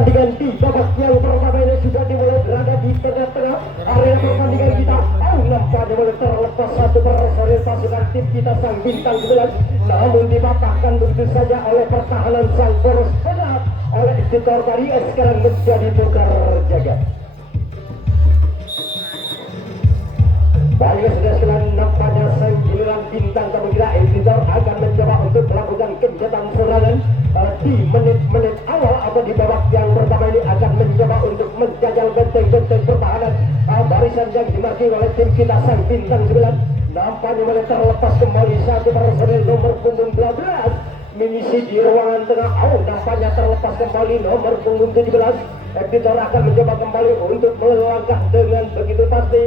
pertandingan di babak yang pertama ini sudah dimulai berada di tengah-tengah area pertandingan kita. Nampaknya mulai terlepas satu perseri pasukan tim kita sang bintang 9, namun dipatahkan begitu saja oleh pertahanan sang poros tengah oleh editor tadi. Sekarang menjadi tukar jaga. Baiklah sudah sekalian, nampaknya sang giliran bintang tamu kita editor akan mencoba untuk melakukan kegiatan serangan di menit-menit awal atau di babak yang pertama ini akan mencoba untuk menjajal benteng-benteng pertahanan barisan yang dimiliki oleh tim kita sang bintang 9. Nampaknya mulai terlepas kembali satu personel nomor punggung 12 mengisi di ruangan tengah. Nampaknya terlepas kembali nomor punggung 17. Editor akan mencoba kembali untuk melangkah dengan begitu pasti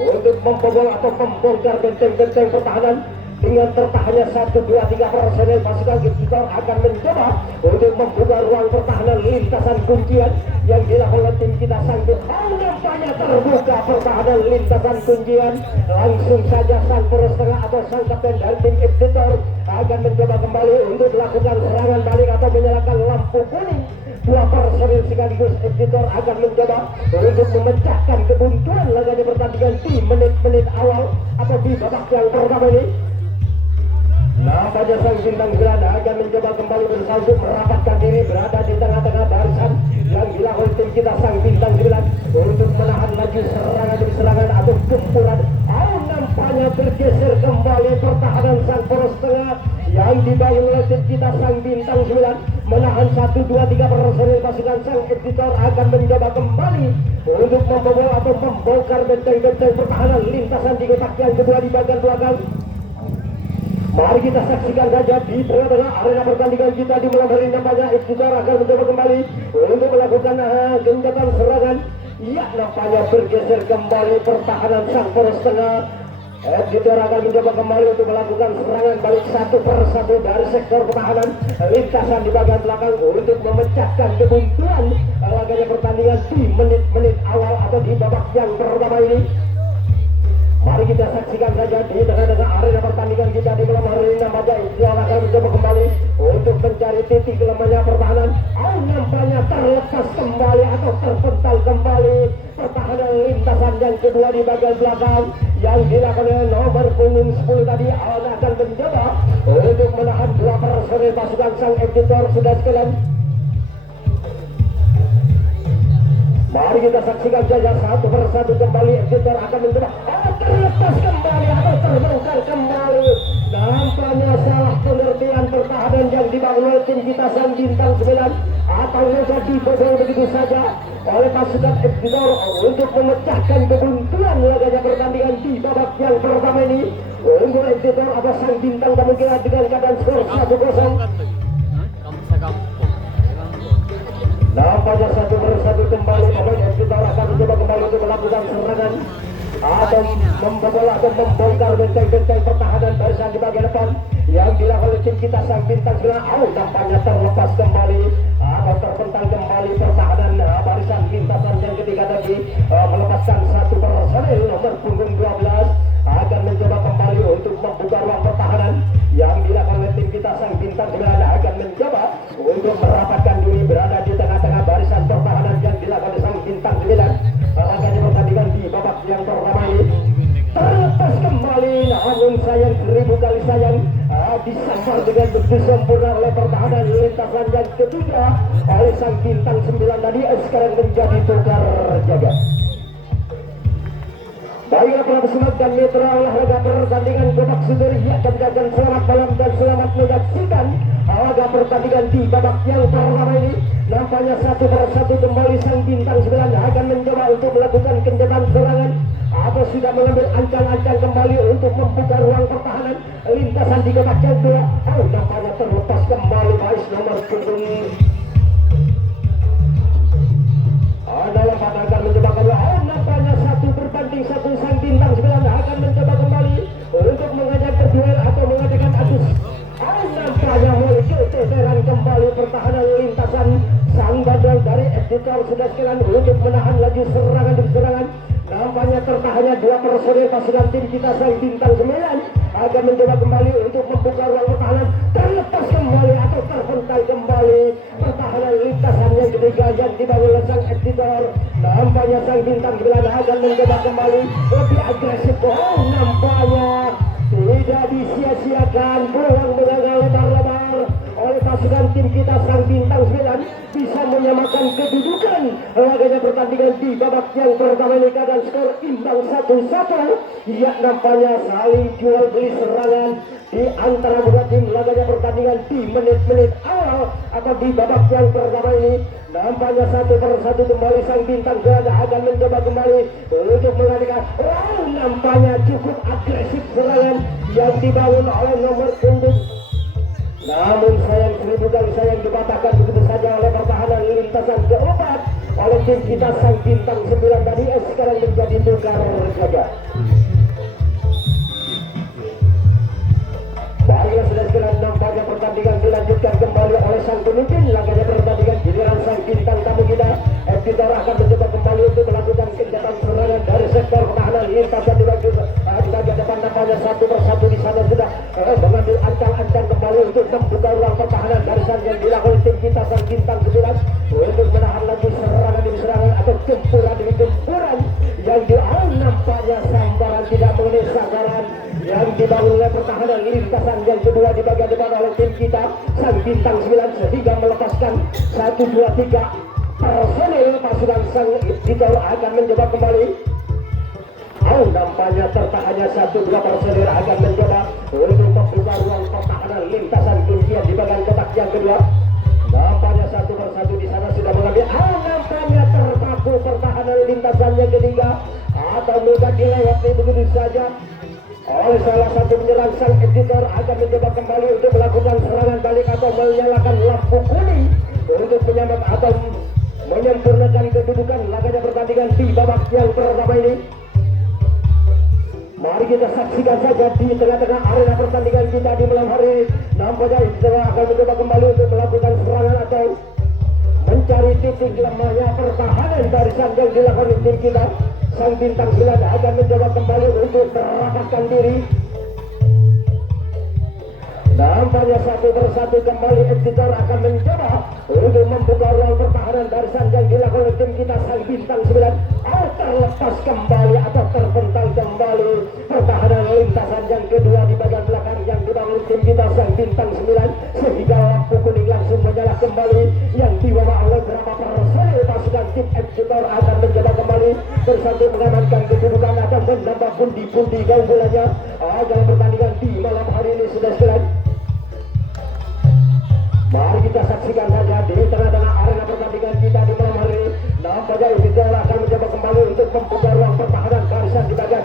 untuk membobol atau membongkar benteng-benteng pertahanan. Dengan tertahannya 1, 2, 3 personel pasukan kita akan mencoba untuk membuka ruang pertahanan lintasan kuncian yang dilakukan oleh tim kita sang nampaknya terbuka pertahanan lintasan kuncian. Langsung saja sang poros tengah atau sang kapten dari tim editor akan mencoba kembali untuk melakukan serangan balik atau menyalakan lampu kuning. Dua personel sekaligus editor akan mencoba untuk memecahkan kebuntuan laganya pertandingan di menit-menit awal atau di babak yang pertama ini. Nampaknya sang bintang 9 akan mencoba kembali bersatu merapatkan diri berada di tengah-tengah barisan yang dilakukan oleh tim kita sang bintang 9 untuk menahan laju serangan demi serangan atau gempuran. Nampaknya bergeser kembali pertahanan sang poros tengah yang dibangun oleh tim kita sang bintang 9 menahan 1, 2, 3 personel pasukan sang editor akan mencoba kembali untuk membobol atau membongkar benteng-benteng pertahanan lintasan di kotak yang kedua di bagian belakang. Mari kita saksikan saja di tengah-tengah arena pertandingan kita di malam hari. Nampaknya editor akan mencoba kembali untuk melakukan gencatan serangan. Ya, nampaknya bergeser kembali pertahanan sang poros tengah. Editor akan mencoba kembali untuk melakukan serangan balik satu persatu dari sektor pertahanan lintasan di bagian belakang untuk memecahkan kebuntuan laganya pertandingan di menit-menit awal atau di babak yang pertama ini. Mari kita saksikan saja di tengah-tengah arena pertandingan kita di malam hari ini. Nampaknya Israel akan mencoba kembali untuk mencari titik lemahnya pertahanan. Nampaknya terlepas kembali atau terpental kembali pertahanan lintasan yang kedua di bagian belakang yang dilakukan oleh nomor punggung 10 tadi. Akan mencoba untuk menahan dua personel pasukan sang editor sudah sekalian. Mari kita saksikan saja satu persatu kembali. Editor akan mencoba terlepas kembali atau terbongkar kembali. Nampaknya salah pengertian pertahanan yang dibangun oleh tim kita sang bintang 9 atau menjadi dibobol begitu saja oleh pasukan editor untuk memecahkan kebuntuan laganya pertandingan di babak yang pertama ini. Unggul editor atau sang bintang kemungkinan dengan keadaan skor 1-0. Nampaknya satu persatu kembali pemain editor akan mencoba kembali untuk melakukan serangan atau membobol atau membongkar benteng-benteng pertahanan barisan di bagian depan yang dilakukan oleh tim kita sang bintang 9. Nampaknya terlepas kembali atau terpental kembali pertahanan barisan lintasan yang ketiga tadi melepaskan satu personel nomor punggung 12 akan mencoba kembali untuk membuka ruang pertahanan yang dilakukan oleh tim kita sang bintang 9 akan mencoba untuk merapatkan diri berada di tengah-tengah barisan pertahanan yang dilakukan oleh sang bintang 9. Laganya pertandingan di babak yang pertama ini terlepas kembali, namun sayang 1000 kali sayang disambar dengan begitu sempurna oleh pertahanan lintasan yang ketiga oleh sang bintang 9 tadi. Sekarang menjadi tukar jaga. Baiklah para pesemak dan mitra olahraga pertandingan babak sudut ya, dan selamat malam dan selamat menyaksikan laga pertandingan di babak yang pertama ini. Nampaknya satu persatu kembali sang bintang 9 akan mencoba untuk melakukan kencatan serangan atau sudah mengambil ancang-ancang kembali untuk membuka ruang pertahanan lintasan di kotak yang kedua. Nampaknya terlepas kembali baris nomor punggung dalam akan mencoba kembali. Nampaknya satu berbanding satu sang bintang 9 akan mencoba kembali untuk mengajak berduel atau mengadakan adus. Nampaknya mulai keteteran kembali pertahanan lintasan sang badal dari editor sudah sekalian untuk menahan laju serangan demi serangan. Nampaknya tertahannya dua personel pasukan tim kita sang bintang 9 akan mencoba kembali untuk membuka ruang pertahanan. Terlepas kembali atau terpental kembali pertahanan pertahanan lintasan yang ketiga yang dibangun oleh sang editor. Nampaknya sang bintang 9 akan mencoba kembali lebih agresif. Oh, nampaknya tidak disia-siakan, peluang mengagal lebar-lebar oleh pasukan tim kita. Sang bintang 9 bisa menyamakan kedudukan laganya pertandingan di babak yang pertama ini. Keadaan skor imbang 1-1. Ya, nampaknya saling jual beli serangan di antara dua tim laganya pertandingan di menit-menit awal atau di babak yang pertama ini. Nampaknya satu persatu kembali sang bintang berada akan mencoba kembali untuk mengadakan. Oh, nampaknya cukup agresif serangan yang dibangun oleh nomor punggung. Namun sayang, seribu kali sayang, dipatahkan begitu saja oleh pertahanan lintasan keempat oleh tim kita. Sang bintang 9 tadi sekarang menjadi tukar jaga. Baiklah, sudah segera nampaknya pertandingan dilanjutkan kembali oleh sang pemimpin laganya pertandingan giliran sang bintang tamu kita. Editor akan mencoba kembali untuk melakukan kegiatan serangan dari sektor pertahanan lintasan di bagian depan. Nampaknya satu persatu di sana sudah mengambil ancang-ancang kembali untuk membuka ruang pertahanan barisan yang dilakukan tim kita. Sang bintang 9 untuk menahan lagi serangan demi serangan atau gempuran demi gempuran yang nampaknya sambaran tidak mengenai sasaran yang dibangun oleh pertahanan lintasan yang kedua di bagian depan oleh tim kita. Sang bintang 9 sehingga melepaskan 1, 2, 3 personil pasukan sang editor akan mencoba kembali. Nampaknya tertahannya 1, 2 personil akan mencoba untuk membuka ruang pertahanan lintasan kuncian di bagian kotak yang kedua. Nampaknya satu persatu di sana sudah mengambil. Nampaknya terpaku pertahanan lintasan yang ketiga atau mudah dilewati begitu saja oleh salah satu penyerang. Sang editor akan mencoba kembali untuk melakukan serangan balik atau menyalakan lampu kuning untuk menyambut atau menyempurnakan kedudukan laganya pertandingan di babak yang pertama ini. Mari kita saksikan saja di tengah-tengah arena pertandingan kita di malam hari ini. Nampaknya editor akan mencoba kembali untuk melakukan serangan atau mencari titik lemahnya pertahanan barisan yang dilakukan tim kita. Sang bintang 9 akan mencoba kembali untuk merapatkan diri. Nampaknya satu persatu kembali editor akan mencoba untuk membuka ruang pertahanan barisan yang dilakukan oleh tim kita. Sang bintang 9 terlepas kembali atau terpental kembali pertahanan lintasan yang kedua di bagian belakang yang dibangun tim kita. Sang bintang 9 sehingga lampu kuning langsung menyala kembali yang dibawa oleh beberapa personil pasukan tim editor akan mencoba kembali bersatu mengamankan kedudukan atau menambah pundi-pundi keunggulannya dalam pertandingan di malam hari ini. Sudah selesai. Mari kita saksikan saja di tengah-tengah arena pertandingan kita di malam hari ini. Nampaknya editor akan mencoba kembali untuk membuka ruang pertahanan barisan di bagian.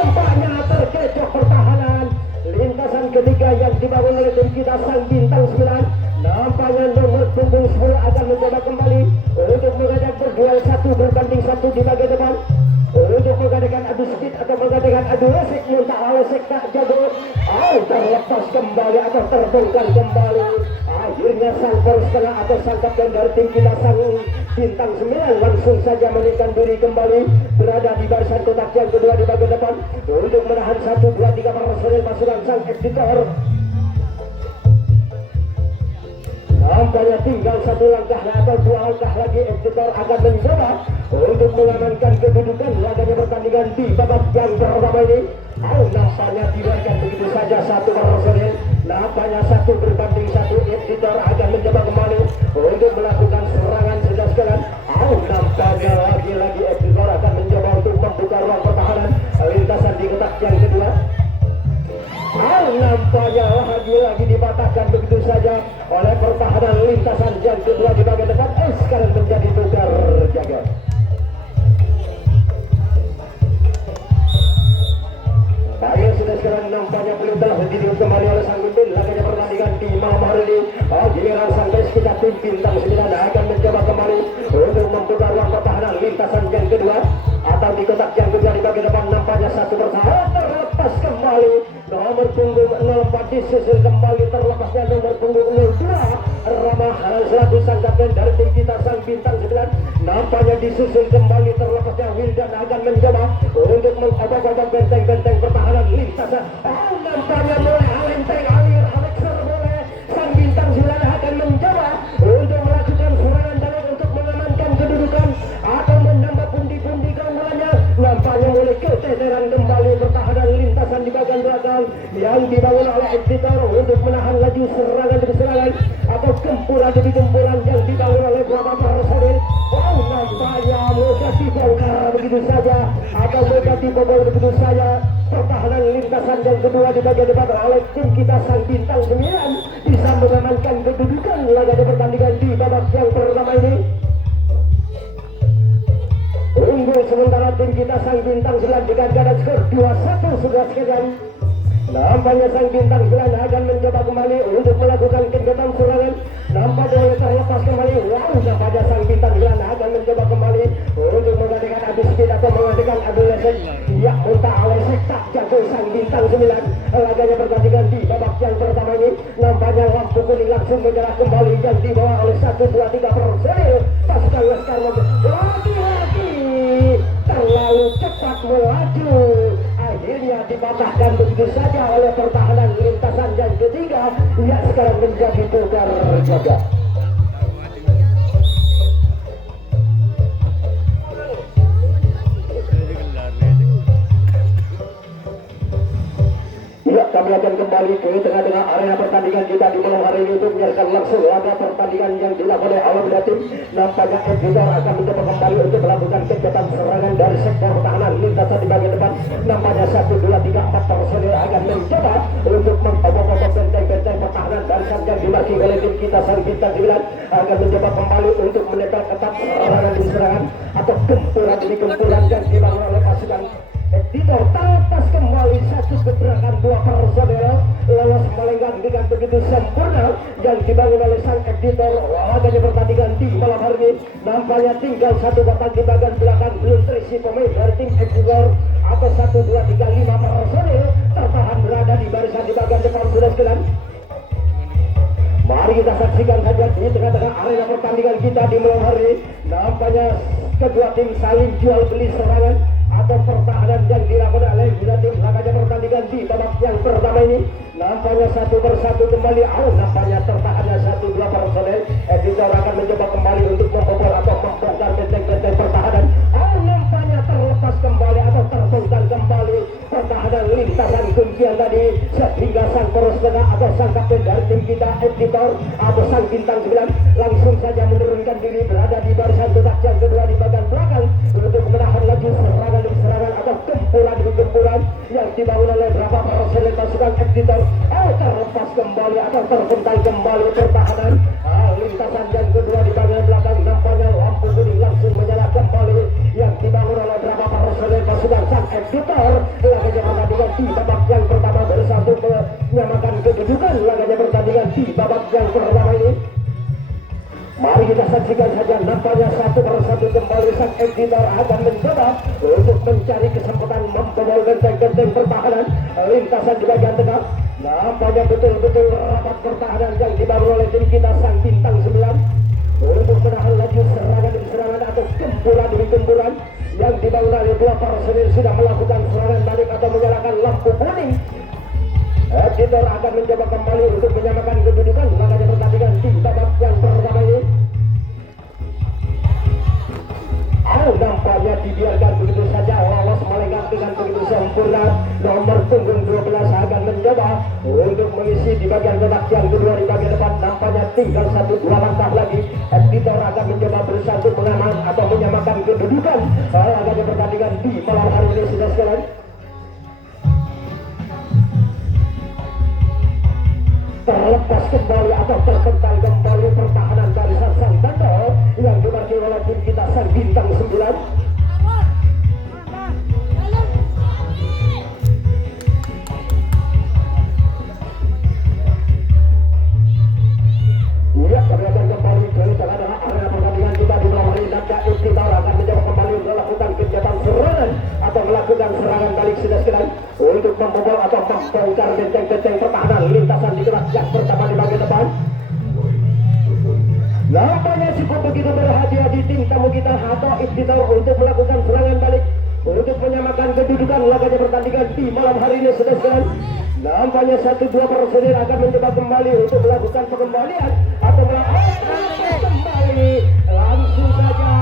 Nampaknya terkecoh pertahanan lintasan ketiga yang dibangun oleh tim kita. Sang bintang 9 nampaknya nomor punggung 10 akan mencoba kembali untuk mengajak berduel 1 berbanding 1 di bagian depan untuk mengadakan adu speed atau mengadakan adu resik. Muntah resik tak jago terlepas kembali atau terbongkar kembali. Akhirnya sang setengah atau sang kapten dari tim kita sang bintang 9 langsung saja menekan diri kembali berada di barisan kotak yang kedua di bagian depan untuk menahan 1, 2, 3 personil pasukan sang editor. Nampaknya tinggal 1 langkah atau 2 langkah lagi editor akan mencoba untuk mengamankan kedudukan laganya pertandingan di babak yang pertama ini. Nampaknya dibiarkan begitu saja 1 personil. Nampaknya 1 berbanding 1 editor akan mencoba kembali untuk melakukan serangan sedang-sedang. Nampaknya lagi-lagi editor akan mencoba untuk membuka ruang pertahanan lintasan di kotak yang kedua. Nampaknya lagi-lagi dipatahkan begitu saja oleh pertahanan lintasan yang kedua di bagian depan. Sekarang menjadi tukar jaga. Baik, sudah sekarang nampaknya belum telah dididik kembali oleh sang pemimpin laganya pertandingan di malam hari ini. Giliran sang kita tim bintang 9 akan mencoba kembali untuk membuka ruang pertahanan lintasan yang kedua atau di kotak yang kedua di bagian depan. Nampaknya 1 persatu terlepas kembali nomor punggung 04 disusul kembali terlepasnya nomor punggung 02 Ramah selaku sang kapten dari tim kita sang bintang 9. Nampaknya disusul kembali terlepasnya Wildan akan mencoba untuk mengobak-obak benteng-benteng pertahanan lintasan. Nampaknya mulai alenteng alir Alexer mulai sang bintang 9 akan mencoba untuk melakukan akan mereka dibobol begitu saja. Pertahanan lintasan yang kedua di bagian depan oleh tim kita Sang Bintang 9 bisa mengamankan kedudukan laga pertandingan di babak yang pertama ini. Unggul sementara tim kita Sang Bintang 9 dengan keadaan skor 2-1 sudah sekalian. Nampaknya Sang Bintang 9 akan mencoba kembali untuk melakukan kegiatan serangan. Nampaknya terlepas kembali. Wow, nampaknya Sang Bintang 9 akan mencoba kembali untuk mengadakan adu speed atau mengadakan adu lesek. Ya, muntah lesek tak jago Sang Bintang 9. Laganya pertandingan di babak yang pertama ini. Nampaknya lampu kuning langsung menyerah kembali yang dibawa oleh 1, 2, 3 personil pasukan Laskar lagi-lagi terlalu cepat melaju. Akhirnya dipatahkan begitu saja oleh pertahanan lintasan yang ketiga yang sekarang menjadi bongkar jaga. Ya, kami akan kembali ke tengah-tengah arena pertandingan kita di malam hari ini untuk menyaksikan langsung laga pertandingan yang dilakukan oleh awal tim. Nampaknya Editor akan mencoba kembali untuk melakukan kegiatan serangan dari sektor pertahanan lintasan di bagian depan. Nampaknya 1, 2, 3, 4 personil akan mencoba untuk mengobok-obok benteng-benteng pertahanan barisan yang dimiliki oleh tim kita Sang Bintang 9 akan mencoba kembali untuk menembak ketat serangan demi serangan atau gempuran demi gempuran yang dibangun oleh pasukan Editor. Lepas kembali satu gebrakan 2 personel lolos melenggang dengan begitu sempurna yang dibangun oleh Sang Editor. Laganya pertandingan di malam hari ini nampaknya tinggal 1 kotak di bagian belakang belum terisi pemain dari tim Editor atau 1, 2, 3, 5 personel tertahan berada di barisan di bagian depan sudah sekalian. Mari kita saksikan saja di tengah-tengah arena pertandingan kita di malam hari ini. Nampaknya kedua tim saling jual beli serangan atau pertahanan yang dilakukan oleh dua tim. Laganya pertandingan di babak yang pertama ini nampaknya 1 persatu kembali. Nampaknya tertahannya 1, 2 personel. Editor akan mencoba kembali untuk membobol atau membongkar benteng-benteng pertahanan. Nampaknya terlepas kembali atau terbongkar kembali pertahanan lintasan kuncian tadi sehingga sang poros tengah atau sang kapten dari tim kita Editor atau Sang Bintang 9 langsung saja menurunkan diri berada di barisan kotak yang kedua di bagian belakang untuk menahan laju serangan atau gempuran demi gempuran yang dibangun oleh beberapa personel pasukan Editor. Terlepas kembali atau terbentai kembali pertahanan lintasan yang kedua di bagian belakang. Nampaknya lampu kuning langsung menyala kembali yang dibangun oleh beberapa personel pasukan Sang Editor. Laganya pertandingan di babak yang pertama bersatu menyamakan kedudukan. Laganya pertandingan di babak yang pertama ini. Mari kita saksikan saja. Nampaknya 1 persatu kembali Sang Editor akan mencoba untuk mencari kesempatan membobol benteng-benteng pertahanan lintasan di bagian tengah. Nampaknya betul-betul rapat pertahanan yang dibangun oleh tim kita Sang Bintang 9 untuk menahan laju serangan demi serangan atau gempuran demi gempuran yang dibangun oleh 2 personil sudah melakukan serangan balik atau menyalakan lampu kuning. Editor akan mencoba kembali untuk menyamakan kedudukan. Laganya pertandingan di babak yang pertama ini. Nampaknya dibiarkan begitu saja lolos melenggang dengan begitu sempurna. Nomor punggung 12 akan mencoba untuk mengisi di bagian kotak yang kedua di bagian depan. Nampaknya tinggal 1, 2 langkah lagi. Editor akan mencoba bersatu mengaman atau menyamakan kedudukan. Laganya pertandingan di malam hari ini sudah sekalian. Terlepas kembali atau terpental kembali pertahanan barisan Sang Tando yang dibantu oleh tim kita Sang Bintang 9. Ya, kami akan kembali ke tengah-tengah arena pertandingan kita di malam hari ini. Kita akan mencoba kembali melakukan kegiatan serangan atau melakukan serangan balik sudah sekalian untuk membobol atau membongkar benteng-benteng pertahanan lintasan di kelas yang pertama di bagian depan. Nampaknya cukup begitu berhati-hati tim tamu kita atau Editor untuk melakukan serangan balik untuk menyamakan kedudukan. Laganya pertandingan di malam hari ini sudah sekalian. Nampaknya 1, 2 personil akan mencoba kembali untuk melakukan pengembalian atau melakukan kembali langsung saja.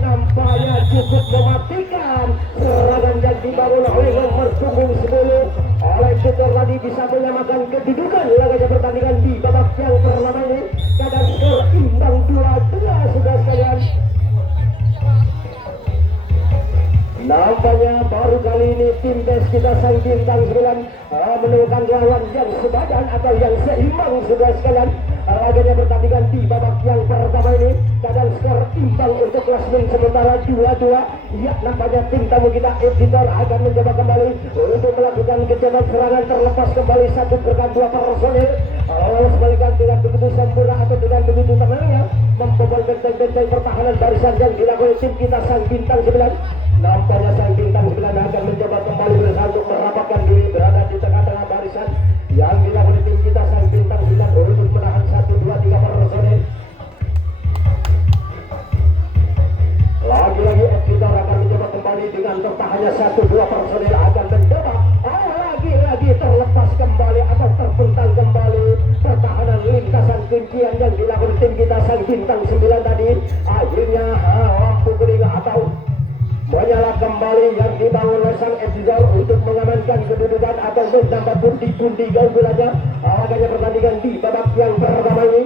Nampaknya cukup mematikan serangan yang dibangun oleh nomor punggung 10 oleh Editor tadi bisa menyamakan kedudukan. Laganya pertandingan di babak yang pertama ini keadaan skor imbang 2-2 sudah sekalian. Nampaknya baru kali ini tim tes kita sang bintang 9 menemukan lawan yang sebadan atau yang seimbang sudah sekalian. Laganya pertandingan di babak yang pertama ini keadaan skor imbang untuk klasmen sementara 2-2. Ya, nampaknya tim tamu kita Editor akan mencoba kembali untuk melakukan kejaman serangan terlepas kembali satu berkat dua personil. Lalu sebalikan tidak begitu sempurna atau tidak begitu tenangnya membobol benteng-benteng pertahanan barisan yang dilakukan tim kita sang bintang 9. Nampaknya sang bintang 9 akan mencoba kembali berusaha untuk merapatkan diri berada di tengah-tengah barisan yang dilakukan tim kita sang bintang 9 untuk menahan 1, 2, 3 personil. Lagi-lagi Editor akan mencoba kembali dengan tertahannya 1, 2 personil akan mencoba lagi-lagi terlepas kembali atau terbentang kembali pertahanan lintasan kuncian yang dilakukan tim kita sang bintang 9 tadi. Akhirnya lampu kuning atau menyala kembali yang dibangun oleh sang Editor untuk mengamankan kedudukan atau menambah pundi-pundi keunggulannya. Agaknya pertandingan di babak yang pertama ini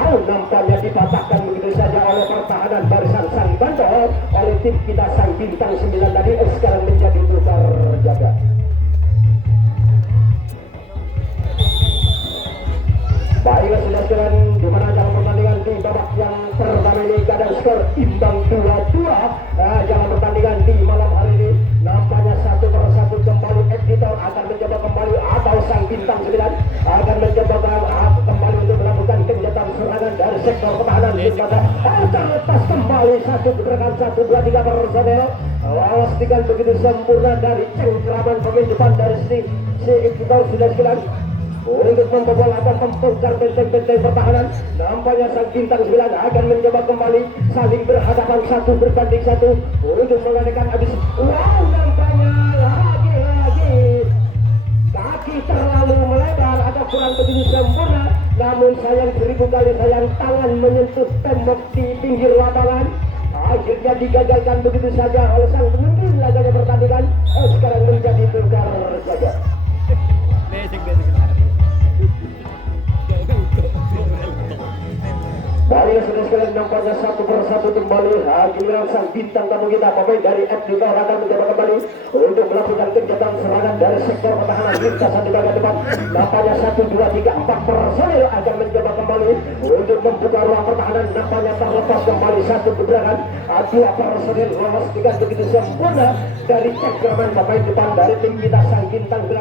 nampaknya dipatahkan begitu saja oleh pertahanan barisan sang Bandol oleh tim kita sang bintang 9 tadi. Sekarang menjadi tukar jaga. Baiklah sudah sekalian, di mana dalam pertandingan di babak yang pertama ini keadaan skor imbang 2-2. Dalam pertandingan di malam hari ini nampaknya 1-1 kembali Editor akan mencoba kembali atau sang bintang 9 akan mencoba kembali untuk melakukan kegiatan serangan dari sektor pertahanan lintasan. Terlepas kembali satu gerakan 1, 2, 3 personel. Lawas tinggal begitu sempurna dari cengkraman pemain depan dari si Editor sudah sekalian untuk membobol atau membongkar benteng-benteng pertahanan. Nampaknya sang bintang 9 akan mencoba kembali saling berhadapan 1 berbanding 1 untuk mengadakan habis. Wow, nampaknya lagi-lagi kaki terlalu melebar atau kurang begitu sempurna. Namun sayang 1000 kali sayang tangan menyentuh tembok di pinggir lapangan. Akhirnya digagalkan begitu saja oleh sang pemimpin laganya pertandingan. Sekarang menjadi tukar saja. Baiklah sudah sekalian, nampaknya 1-1 kembali. Giliran sang bintang tamu kita pemain dari Editor akan mencoba kembali untuk melakukan kegiatan serangan dari sektor pertahanan lintasan di bagian depan. Nampaknya 1, 2, 3, 4 personil akan mencoba kembali untuk membuka ruang pertahanan. Nampaknya terlepas kembali 1 gebrakan. 2 personil lolos dengan begitu sempurna dari cengkraman pemain depan dari tim kita sang bintang 9.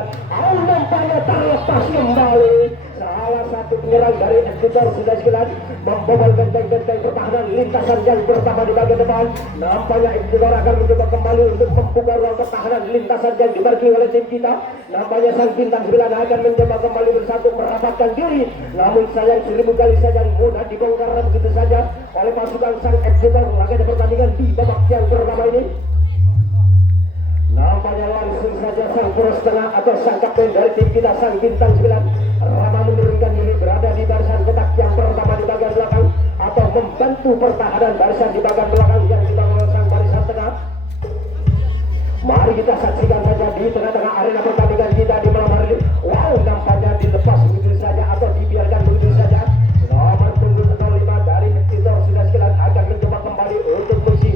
Nampaknya terlepas kembali salah satu penyerang dari Editor sudah sekalian membobol benteng-benteng pertahanan lintasan yang pertama di bagian depan. Nampaknya Editor akan mencoba kembali untuk membuka ruang pertahanan lintasan yang dimarki oleh tim kita. Nampaknya sang bintang 9 akan mencoba kembali bersatu merapatkan diri. Namun sayang 1000 kali saja mudah dibongkar begitu saja oleh pasukan sang Editor. Laganya pertandingan di babak yang pertama ini. Nampaknya langsung saja sang poros tengah atau sang kapten dari tim kita sang bintang 9 Rama menurunkan diri berada di barisan kotak yang pertama di bagian belakang atau membantu pertahanan barisan di bagian belakang yang dibangun oleh sang barisan tengah. Mari kita saksikan saja di tengah-tengah arena pertandingan kita di malam hari ini. Wow, nampaknya dilepas begitu saja atau dibiarkan begitu saja. Nomor punggung 05 dari Editor sudah sekalian akan mencoba kembali untuk mengisi.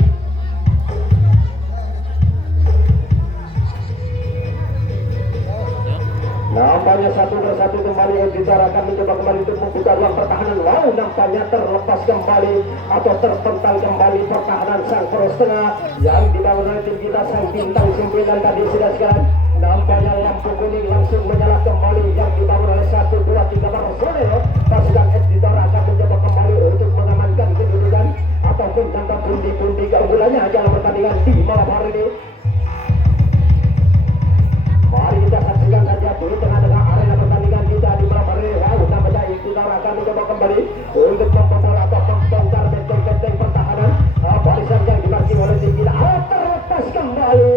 Nampaknya 1-1 kembali Editor akan mencoba kembali untuk membuka ruang pertahanan. Wow, nampaknya terlepas kembali atau terpental kembali pertahanan sang poros tengah yang dibangun oleh tim kita sang bintang 9 tadi sudah sekalian. Nampaknya lampu kuning langsung menyala kembali yang dibangun oleh 1, 2, 3 personel. Pasukan Editor akan mencoba kembali untuk mengamankan kedudukan atau menambah pundi-pundi keunggulannya dalam pertandingan di malam hari ini. Mari kita saksikan saja di tengah-tengah arena pertandingan kita di malam hari ini. Nampaknya Editor akan mencoba kembali untuk membobol atau membongkar benteng-benteng pertahanan barisan yang dimarki oleh tim kita. Terlepas kembali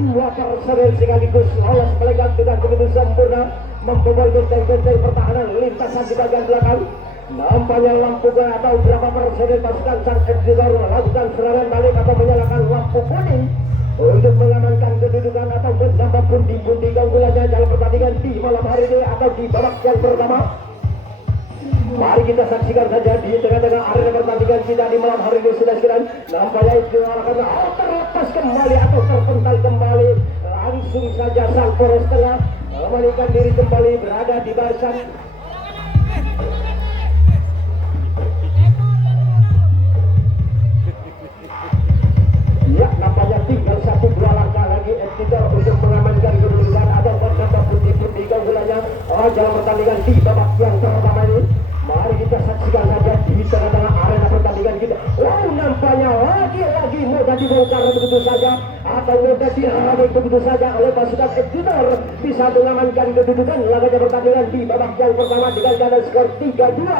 2 personel sekaligus lolos melekat dengan begitu sempurna membobol benteng-benteng pertahanan lintasan di bagian belakang. Nampaknya lampu kuning atau berapa personel pasukan sang Editor melakukan serangan balik atau menyalakan lampu kuning untuk mengamankan kedudukan atau menambah pundi-pundi keunggulannya dalam pertandingan di malam hari ini atau di babak yang pertama. Mari kita saksikan saja di tengah-tengah arena pertandingan kita di malam hari ini sudah sekalian. Nampaknya itu karena terlepas kembali atau terpental kembali. Langsung saja sang poros tengah melarikan diri kembali berada di barisan. Ya, nampaknya tinggal 1-2 langkah lagi Edgar untuk mengamankan kedudukan atau menambah pundi-pundi keunggulannya dalam pertandingan di babak yang pertama ini. Mari kita saksikan saja di tengah-tengah arena pertandingan kita. Wow, nampaknya lagi-lagi mudah dibongkar begitu saja atau mudah dihalangi begitu saja oleh pasukan Edgar, bisa mengamankan kedudukan laganya pertandingan di babak yang pertama dengan keadaan skor 3-2.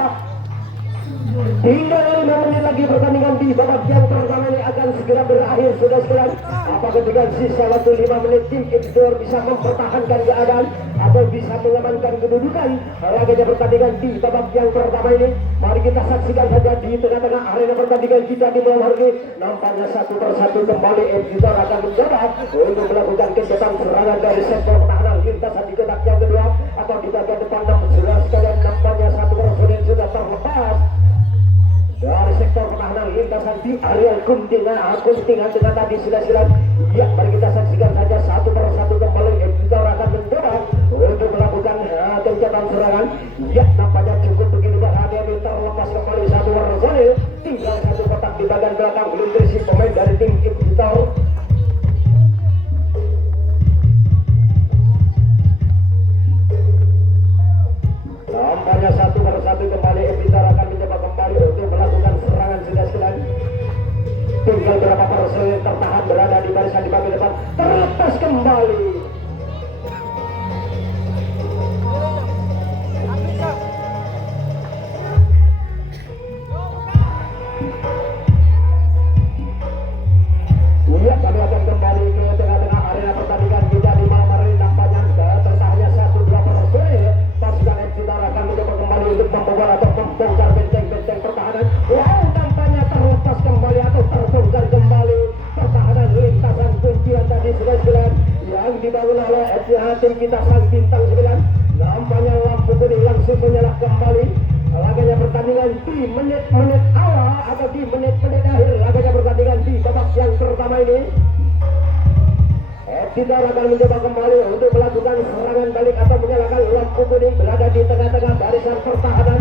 Tinggal 5 menit lagi pertandingan di babak yang pertama ini akan segera berakhir sudah sekalian. Apakah dengan sisa waktu 5 menit tim Edgar bisa mempertahankan keadaan atau bisa mengamankan kedudukan laganya pertandingan di babak yang pertama ini? Mari kita saksikan saja di tengah-tengah arena pertandingan kita di malam hari ini. Nampaknya satu persatu kembali Edgar akan mencoba untuk melakukan kegiatan serangan dari sektor pertahanan lintasan di kotak yang kedua atau di bagian depan. Sudah sekalian nampaknya satu personil sudah terlepas dari sektor pertahanan lintasan di area kuntingan dengan tadi sudah silat. Ya, mari kita saksikan saja satu persatu kembali Edgar akan mencoba untuk melakukan kegiatan serangan. Ya, nampaknya cukup begini ada yang terlepas kembali satu personil. Tinggal satu kotak di bagian belakang belum terisi pemain dari tim Edgar. Nampaknya satu persatu kembali Edgar akan mencoba kembali untuk melakukan serangan sudah sekalian. Tinggal berapa personil tertahan berada di barisan di bagian depan. Terlepas kembali. Ya, kami akan kembali ke tengah-tengah arena pertandingan kita di malam hari ini. Nampaknya tertahannya 1-2 personil. Pasukan Edgar akan mencoba kembali untuk membobol atau membongkar benteng-benteng pertahanan. Wow, nampaknya terlepas kembali atau terbongkar kembali pertahanan lintasan kuncian tadi sudah sekalian yang dibangun oleh tim kita sang bintang 9. Nampaknya lampu kuning langsung menyala kembali. Laganya pertandingan di menit-menit awal atau di menit-menit akhir laganya pertandingan di babak yang pertama ini. Edgar akan mencoba kembali untuk melakukan serangan balik atau menyalakan lampu kuning berada di tengah-tengah barisan pertahanan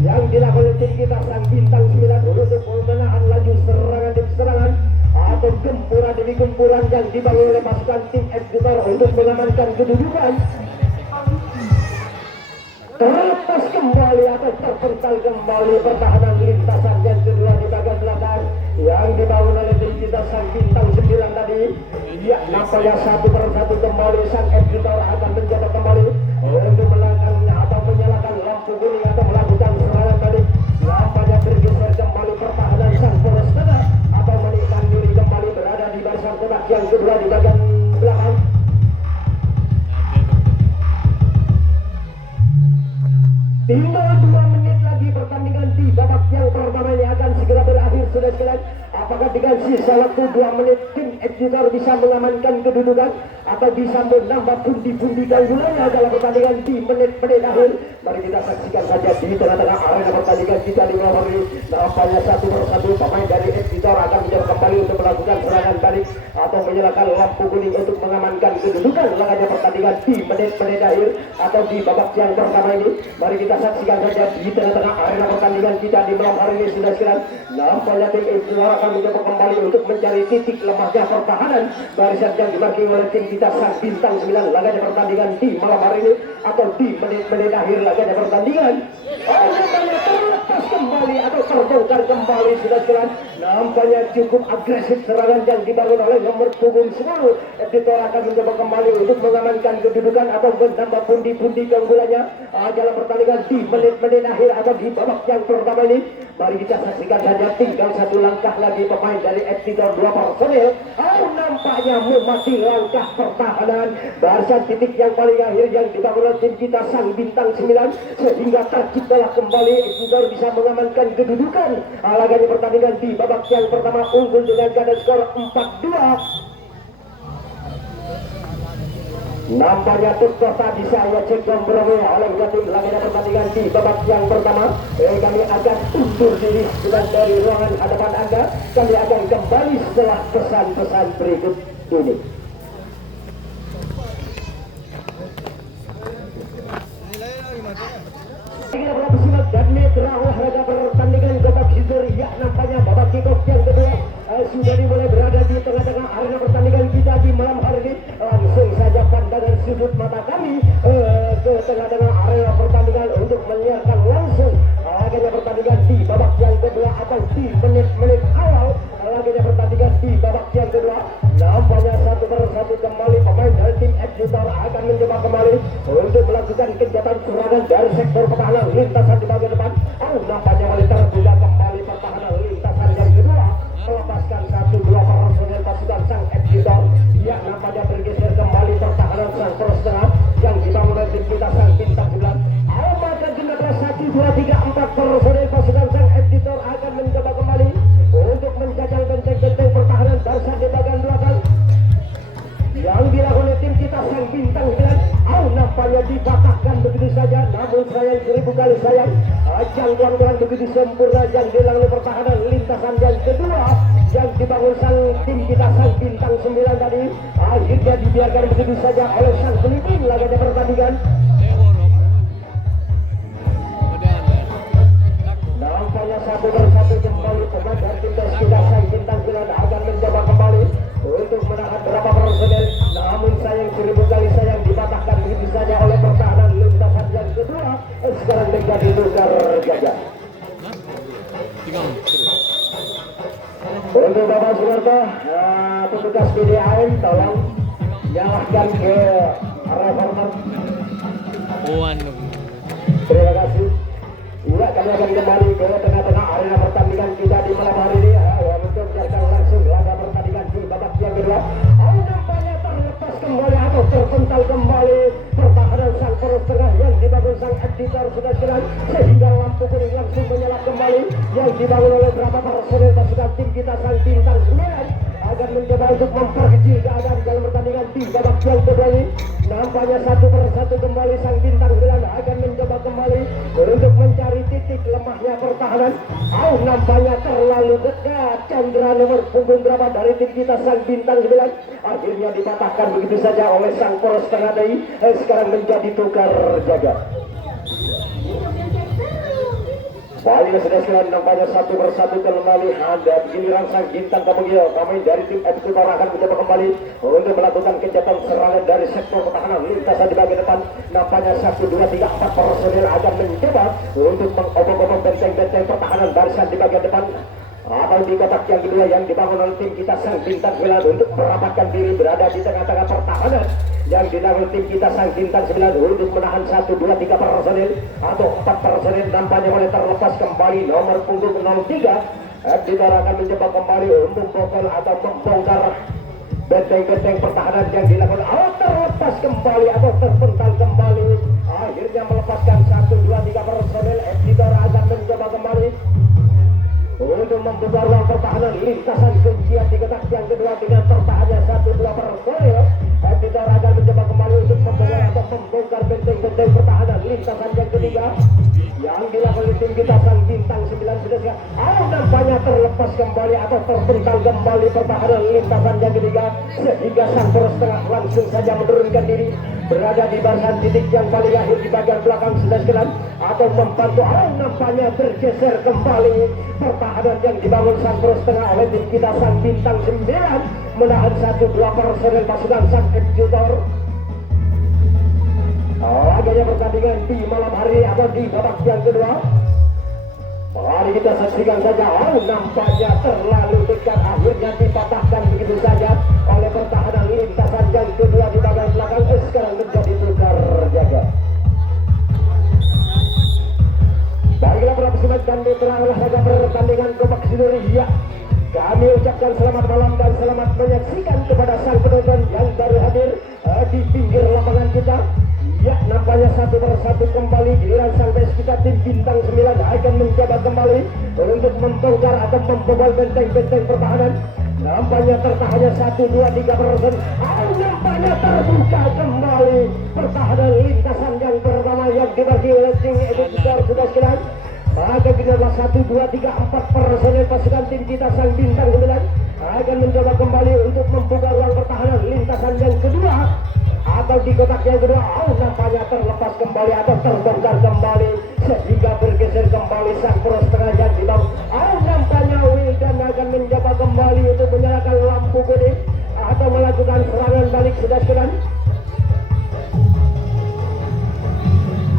yang dilakukan oleh tim kita sang bintang 9 untuk menahan laju serangan demi serangan atau gempuran demi gempuran yang dibangun oleh pasukan tim Edgar untuk mengamankan kedudukan. Terlepas kembali atau terpental kembali pertahanan lintasan yang kedua di bagian belakang yang dibangun oleh tim kita sang bintang 9 tadi. Ya, nampaknya satu persatu kembali sang Edgar akan mencoba kembali untuk melakukan atau menyalakan lampu kuning atau melakukan serangan tadi. Nampaknya bergeser kembali pertahanan sang poros tengah atau menikam diri kembali berada di barisan kotak yang kedua di bagian belakang. Tinggal 2 menit lagi pertandingan di babak yang pertama ini akan segera berakhir sudah sekalian. Apakah dengan sisa waktu 2 menit tim Edgar bisa mengamankan kedudukan atau bisa menambah pundi-pundi keunggulannya dalam pertandingan di menit-menit akhir? Mari kita saksikan saja di tengah-tengah arena pertandingan kita di malam hari ini. Nampaknya satu persatu pemain dari Edgar akan mencoba kembali untuk melakukan serangan balik atau menyalakan lampu kuning untuk mengamankan kedudukan laganya pertandingan di menit-menit akhir atau di babak yang pertama ini. Mari kita saksikan saja di tengah-tengah arena pertandingan kita di malam hari ini sudah sekalian. Nampaknya tim Edgar akan mencoba kembali untuk mencari titik lemahnya pertahanan barisan yang dimiliki oleh tim kita sang bintang 9 laganya pertandingan di malam hari ini atau di menit-menit akhir laganya pertandingan. Nampaknya terlepas kembali atau terbongkar kembali sudah sekalian. Nampaknya cukup agresif serangan yang dibangun oleh nomor punggung 10. Edgar akan mencoba kembali untuk mengamankan kedudukan atau menambah pundi-pundi keunggulannya dalam pertandingan di menit-menit akhir atau di babak yang pertama ini. Mari kita saksikan saja tinggal satu langkah lagi pemain dari Edgar 2 personil. Nampaknya memati langkah pertahanan barisan titik yang paling akhir yang dibangun oleh tim kita sang bintang 9 sehingga terciptalah kembali Edgar bisa mengamankan kedudukan laganya pertandingan di babak yang pertama unggul dengan keadaan skor 4-2. Nampaknya Tukto tadi saya cek kompromi oleh tim laga pertandingan di babak yang pertama. Kami akan undur diri dari ruangan hadapan Anda. Kami akan kembali setelah pesan-pesan berikut ini. Kita berapa simak dan mitra olahraga pertandingan babak hidur. Ya, nampaknya babak kick-off yang kedua sudah dimulai berada di tengah-tengah arena pertandingan kita di malam hari ini. Langsung saja pandangan sudut mata kami ke tengah-tengah arena pertandingan untuk menyiarkan langsung laganya pertandingan di babak yang kedua atau di menit-menit awal laganya pertandingan di babak yang kedua. Nampaknya satu persatu kembali pemain dari tim Exeter akan mencoba kembali untuk melakukan kegiatan serangan dari sektor pertahanan lintasan di bagian depan. Nampaknya kali terbuka kembali pertahanan lintasan yang kedua, melepaskan 1-2 personel pasukan sang Exeter. Ya, nampaknya bergeser kembali pertahanan sang poros tengah yang dibangun oleh tim kita sang bintang 9. Maka jumlah 1, 2, 3, 4 personel pasukan sang Exeter akan mencoba kembali untuk menjajal benteng-benteng pertahanan Barca di bagian belakang yang dilakukan oleh tim kita sang bintang 9. Nampaknya dipatahkan begitu saja, namun sayang 1000 kali sayang jangkauan begitu sempurna yang dilakukan pertahanan lintasan yang kedua yang dibangun sang tim kita sang bintang 9 tadi akhirnya dibiarkan begitu saja oleh sang pemimpin laganya pertandingan. Nampaknya satu persatu kembali pemain dari tim kita sang bintang 9 akan mencoba kembali untuk menahan berapa personel, namun sayang 1000 kali sayang dipatahkan begitu saja oleh pertahanan lintasan yang kedua. Sekarang menjadi tukar gajah. Untuk Bapak Soeharto, petugas PDAM tolong nyalahkan ke arah format. Terima kasih. Iya, kami akan kembali ke tengah-tengah arena pertandingan kita di malam hari ini untuk menjalankan langsung laga pertandingan di babak yang kedua. Nampaknya terlepas kembali atau terpental kembali pertahanan sang poros tengah yang dibangun sang Exeter sudah jalan sehingga lampu kuning langsung menyala kembali yang dibangun oleh beberapa personel pasukan tim kita sang bintang 9 akan mencoba untuk memperkecil keadaan dalam pertandingan di babak yang kedua ini. Nampaknya satu persatu kembali sang bintang 9 akan mencoba kembali untuk mencari titik lemahnya pertahanan. Nampaknya terlalu dekat Chandra nomor punggung berapa dari tim kita sang bintang 9 akhirnya dipatahkan begitu saja oleh sang poros tengah tadi. Sekarang menjadi tukar jaga. Baiklah sudah sekalian, nampaknya satu persatu kembali ada giliran sang bintang kemudian pemain dari tim Exeter akan mencoba kembali untuk melakukan kegiatan serangan dari sektor pertahanan lintasan di bagian depan. Nampaknya 1, 2, 3, 4 personel akan mencoba untuk mengobok-obok benteng-benteng pertahanan barisan di bagian depan atau di kotak yang kedua yang dibangun oleh tim kita sang bintang 9 untuk merapatkan diri berada di tengah-tengah pertahanan yang dibangun tim kita sang bintang 9 untuk menahan 1, 2, 3 personel atau 4 personel. Nampaknya mulai terlepas kembali nomor punggung 03. Exeter akan mencoba kembali untuk membongkar atau membongkar benteng-benteng pertahanan yang dilakukan terlepas kembali atau terpental kembali akhirnya melepaskan 1, 2, 3 personel. Exeter akan mencoba kembali untuk membuka ruang pertahanan lintasan kuncian di kotak yang kedua dengan pertahanannya 1, 2 personel. Exeter akan mencoba kembali untuk membongkar atau membongkar benteng-benteng pertahanan lintasan yang ketiga yang dilakukan oleh tim kita sang bintang 9 sudah. Nampaknya terlepas kembali atau terpental kembali pertahanan lintasan yang ketiga sehingga sang poros tengah langsung saja menurunkan diri berada di barisan titik yang paling akhir di bagian belakang sudah sekalian atau membantu. Nampaknya bergeser kembali pertahanan yang dibangun sang poros tengah oleh tim kita sang bintang 9 menahan 1, 2 personel pasukan sang Exeter. Laganya pertandingan di malam hari atau di babak yang kedua. Mari kita saksikan saja. Nampaknya terlalu dekat akhirnya dipatahkan begitu saja oleh pertahanan lintasan yang kedua di bagian belakang. Sekarang menjadi tukar jaga. Baiklah para pesimat dan mitra olahraga pertandingan babak hidur. Ya, kami ucapkan selamat malam dan selamat menyaksikan kepada sang penonton yang baru hadir di pinggir lapangan kita. Ya, nampaknya satu persatu kembali giliran sampai kita tim bintang 9 akan mencoba kembali untuk membongkar atau membobol benteng-benteng pertahanan. Nampaknya tertahannya 1, 2, 3%. Nampaknya terbuka kembali pertahanan lintasan yang pertama yang dibagi oleh tim Editor sudah sekalian. Maka adalah 1, 2, 3, 4 personel pasukan tim kita Sang Bintang 9 akan mencoba kembali untuk membuka ruang pertahanan lintasan yang kedua atau di kotak yang kedua. Nampaknya terlepas kembali atau terbongkar kembali sehingga bergeser kembali sang poros tengah yang di bawah. Nampaknya Wildan akan mencoba kembali untuk menyalakan lampu kuning atau melakukan serangan balik sudah sekalian.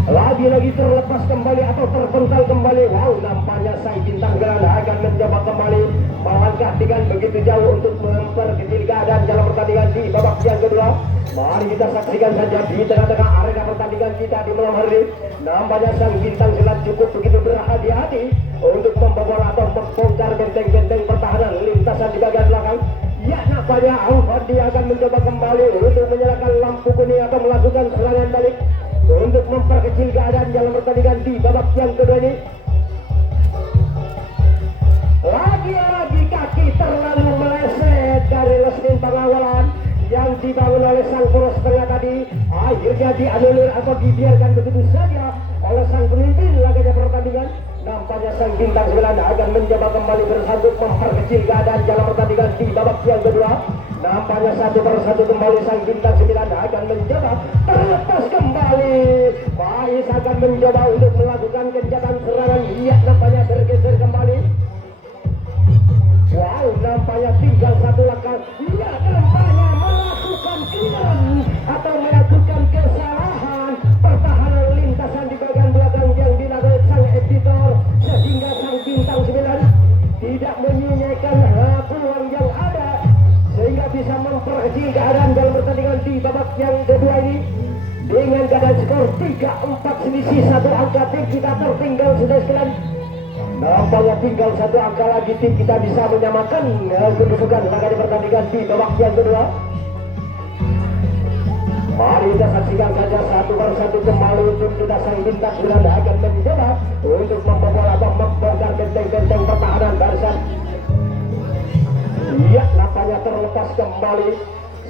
Lagi-lagi terlepas kembali atau terpental kembali. Nampaknya Sang Bintang Geranda akan mencoba kembali melangkah dengan begitu jauh untuk memperkecil keadaan dalam pertandingan di babak yang kedua. Mari kita saksikan saja di tengah-tengah arena pertandingan kita di malam hari ini. Nampaknya Sang Bintang Silat cukup begitu berhati-hati untuk membobol atau membongkar benteng-benteng pertahanan lintasan di bagian belakang. Ya, nampaknya Alfandi akan mencoba kembali untuk menyalakan lampu kuning atau melakukan serangan balik untuk memperkecil keadaan dalam pertandingan di babak yang kedua ini. Lagi-lagi kaki terlalu meleset dari lesmin pengawalan yang dibangun oleh sang poros tengah tadi. Akhirnya dianulir atau dibiarkan begitu saja oleh sang pemimpin laganya pertandingan. Nampaknya Sang Bintang 9 akan mencoba kembali bersambut memperkecil keadaan dalam pertandingan di babak yang kedua. Nampaknya satu persatu kembali Sang Bintang 9 akan mencoba terlepas kembali. Faiz akan mencoba untuk melakukan kencatan serangan. Iya, nampaknya bergeser kembali. Nampaknya tinggal satu langkah. Iya, nampaknya melakukan keliran atau melakukan kesalahan pertahanan lintasan di bagian belakang yang dilakukan sang editor sehingga Sang Bintang 9 tidak menyia-nyiakan peluang yang ada sehingga bisa memperkecil keadaan dalam pertandingan di babak yang kedua ini dengan keadaan skor 3-4 selisih satu angka. Tim kita tertinggal sudah sekalian. Nampaknya tinggal satu angka lagi tim kita bisa menyamakan kedudukan laga di pertandingan di babak yang kedua. Mari kita saksikan saja satu persatu kembali tim kita Sang Bintang 9 akan mencoba untuk membobol atau membongkar benteng-benteng pertahanan barisan. Iya, nampaknya terlepas kembali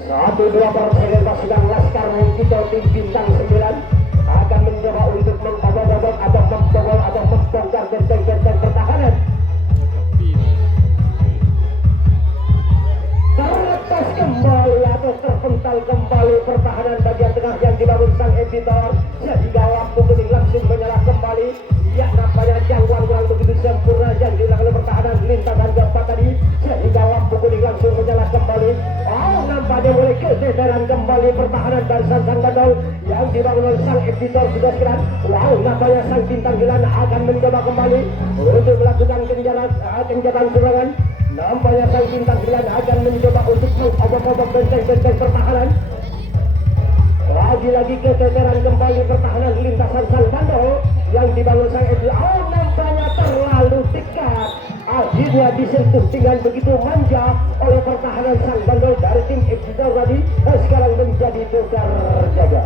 1-2 personel pasukan Laskar Kita tim Bintang 9 akan mencoba untuk membobol atau membobol atau membongkar benteng-benteng pertahanan. Terlepas kembali atau terpental kembali pertahanan bagian tengah yang dibangun sang editor sehingga lampu kuning langsung menyala kembali. Ya, nampaknya jangkauan kurang begitu sempurna yang dilakukan pertahanan lintasan keempat tadi sehingga lampu kuning langsung menyala kembali. Nampaknya mulai kesedaran kembali pertahanan barisan sang bandol yang dibangun oleh sang editor sudah sekalian. Nampaknya Sang Bintang 9 akan mencoba kembali untuk melakukan kencatan serangan. Nampaknya Sang Bintang 9 akan mencoba untuk mengobok-obok benteng-benteng pertahanan. Lagi-lagi keteteran kembali pertahanan lintasan sang bandol yang dibangun sang editor. Nampaknya terlalu dekat. Akhirnya disentuh dengan begitu manja oleh pertahanan sang bandol dari tim editor tadi. Sekarang menjadi tukar jaga.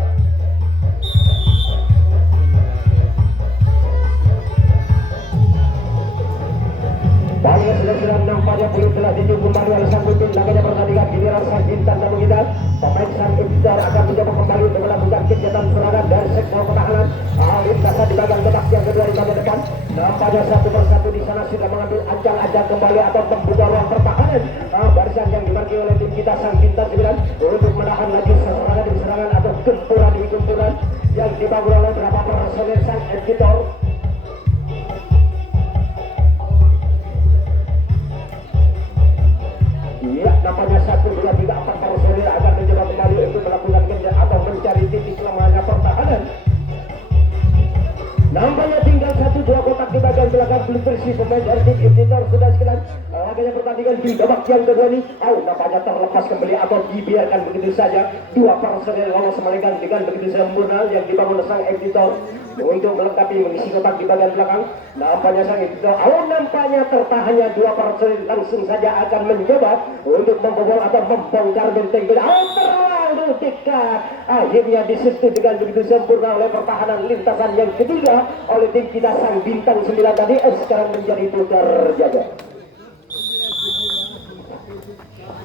Baiklah, sudah nampaknya belum telah dijumpai kembali oleh sang pemimpin laganya pertandingan giliran Sang Bintang tamu kita. Pemain sang editor akan mencoba kembali untuk melakukan kegiatan serangan dari sektor pertahanan. Lintasan di bagian kotak yang kedua di bagian depan. Nampaknya satu persatu di sana sudah mengambil ancang-ancang kembali atau membuka ruang pertahanan. Barisan yang dimarki oleh tim kita Sang Bintang 9 untuk menahan lagi serangan demi serangan atau gempuran demi gempuran yang dibangun oleh beberapa personel sang editor. Iya, nampaknya 1, 2, 3, 4 personil akan mencoba kembali untuk melakukan kerja atau mencari titik lemahnya pertahanan. Nampaknya tinggal 1-2 kotak di bagian belakang belum bersih pemain dari tim editor sudah sekalian. Laganya pertandingan di babak yang kedua ini. Nampaknya terlepas kembali atau dibiarkan begitu saja. 2 personil lolos melenggang dengan begitu sempurna yang dibangun sang editor untuk melengkapi mengisi kotak di bagian belakang. Nampaknya sang editor. Nampaknya tertahannya 2 personil langsung saja akan mencoba untuk membobol atau membongkar benteng. Terlalu dekat. Akhirnya disentuh dengan begitu sempurna oleh pertahanan lintasan yang ketiga oleh tim kita Sang Bintang 9 tadi. Sekarang menjadi tukar jaga.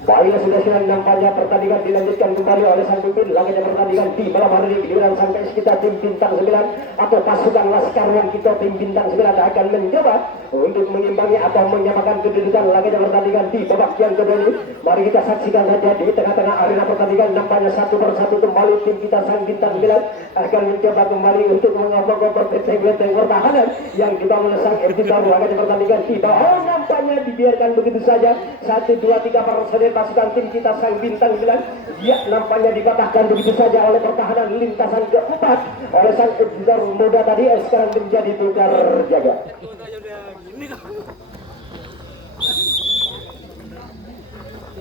Baiklah sudah nampaknya pertandingan dilanjutkan kembali oleh sang pemimpin. Laga pertandingan di malam hari ini giliran sampai kita tim bintang 9 atau pasukan Laskar yang kita tim bintang 9 akan mencoba untuk mengimbangi atau menyamakan kedudukan laga pertandingan di babak yang kedua ini. Mari kita saksikan saja di tengah-tengah arena pertandingan nampaknya satu persatu kembali tim kita sang bintang 9 akan mencoba kembali untuk mengoper benteng pertahanan yang dibangun sang editor laga pertandingan di bawah. Nampaknya dibiarkan begitu saja 1, 2, 3 personel pasukan tim kita sang bintang 9 ya nampaknya dipatahkan begitu saja oleh pertahanan lintasan keempat oleh sang editor muda tadi sekarang menjadi tukar jaga.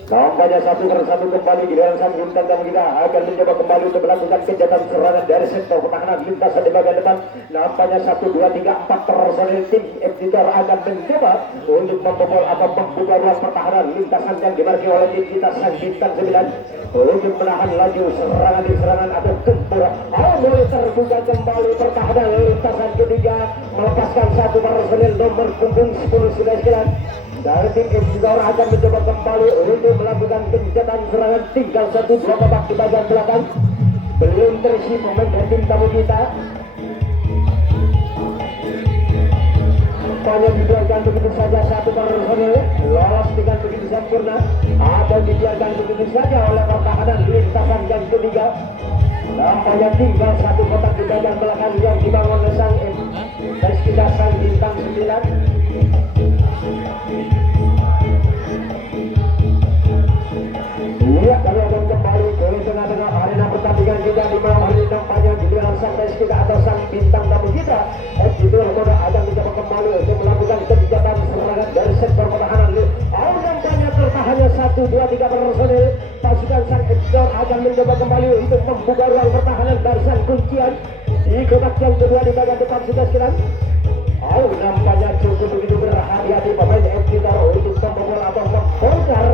Nampaknya satu persatu kembali giliran sang bintang tamu kita akan mencoba kembali untuk melakukan kejahatan serangan dari sektor pertahanan lintasan di bagian depan. Nampaknya 1, 2, 3, 4 personel tim editor akan mencoba untuk membobol atau membuka ruang pertahanan lintasan yang dimarki oleh tim kita sang bintang 9 untuk menahan laju serangan di serangan atau tempur. Mulai terbuka kembali pertahanan lintasan ketiga melepaskan satu personel nomor punggung 10 sudah sekalian. Dari tim editor akan mencoba kembali untuk melakukan kencatan serangan. Tinggal 1-2 babak di bagian belakang. Belum terisi pemain dari tim tamu kita. Hanya dibiarkan begitu saja satu personel lolos dengan begitu sempurna atau dibiarkan begitu saja oleh pertahanan lintasan yang ketiga. Nampaknya tinggal satu kotak di bagian belakang yang dibangun oleh sang kita sang bintang 9. Iya, kami akan kembali ke tengah-tengah arena pertandingan kita di malam hari ini. Nampaknya giliran sang kita atau sang bintang tamu kita itu Moda akan mencoba kembali untuk melakukan kebijakan serangan dari sektor pertahanan. Nampaknya tertahannya 1, 2, 3 personel pasukan sang editor akan mencoba kembali untuk membuka ruang pertahanan barisan kuncian di kotak yang kedua di bagian depan sudah sekian. Nampaknya cukup begitu berhati-hati pemain editor untuk membobol atau membongkar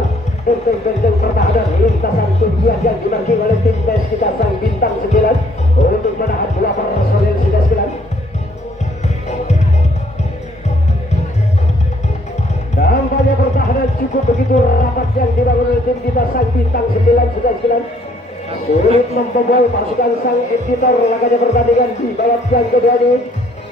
benteng-benteng pertahanan lintasan kuncian yang dimarki oleh tim tes kita sang bintang 9 untuk menahan 2 personel sudah sekian. Nampaknya pertahanan cukup begitu rapat yang dibangun oleh tim kita sang bintang 9 sudah sekian. Sulit membobol pasukan sang editor laganya pertandingan di babak yang kedua ini.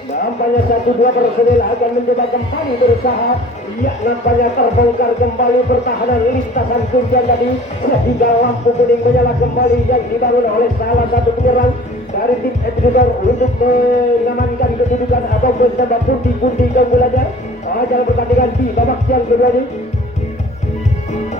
Nampaknya 1-2 personel akan mencoba kembali berusaha. Ya, nampaknya terbongkar kembali pertahanan lintasan kuncian tadi sehingga lampu kuning menyala kembali yang dibangun oleh salah satu penyerang dari tim editor untuk mengamankan kedudukan atau menambah pundi-pundi keunggulannya dalam pertandingan di babak yang kedua ini.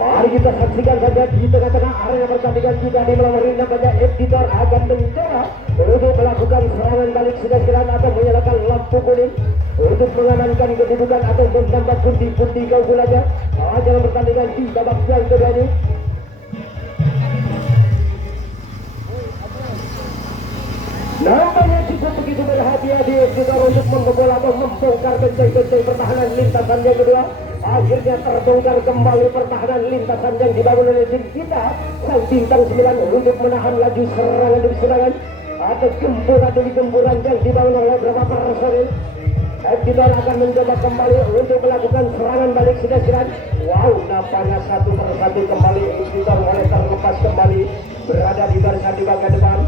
Mari kita saksikan saja di tengah-tengah area pertandingan kita di malam hari ini. Nampaknya editor akan mencoba untuk melakukan serangan balik sudah sekian atau menyalakan lampu kuning untuk mengamankan kedudukan atau menambah pundi-pundi keunggulannya dalam pertandingan di babak yang kedua ini. Nampaknya cukup begitu berhati-hati editor untuk membobol atau membongkar benteng-benteng pertahanan lintasan yang kedua. Akhirnya terbongkar kembali pertahanan lintasan yang dibangun oleh tim kita sang bintang 9 untuk menahan laju serangan demi serangan atau gempuran demi gempuran yang dibangun oleh beberapa personel. Editor akan mencoba kembali untuk melakukan serangan balik sudah sekian. Nampaknya satu persatu kembali editor mulai terlepas kembali berada di barisan di bagian depan.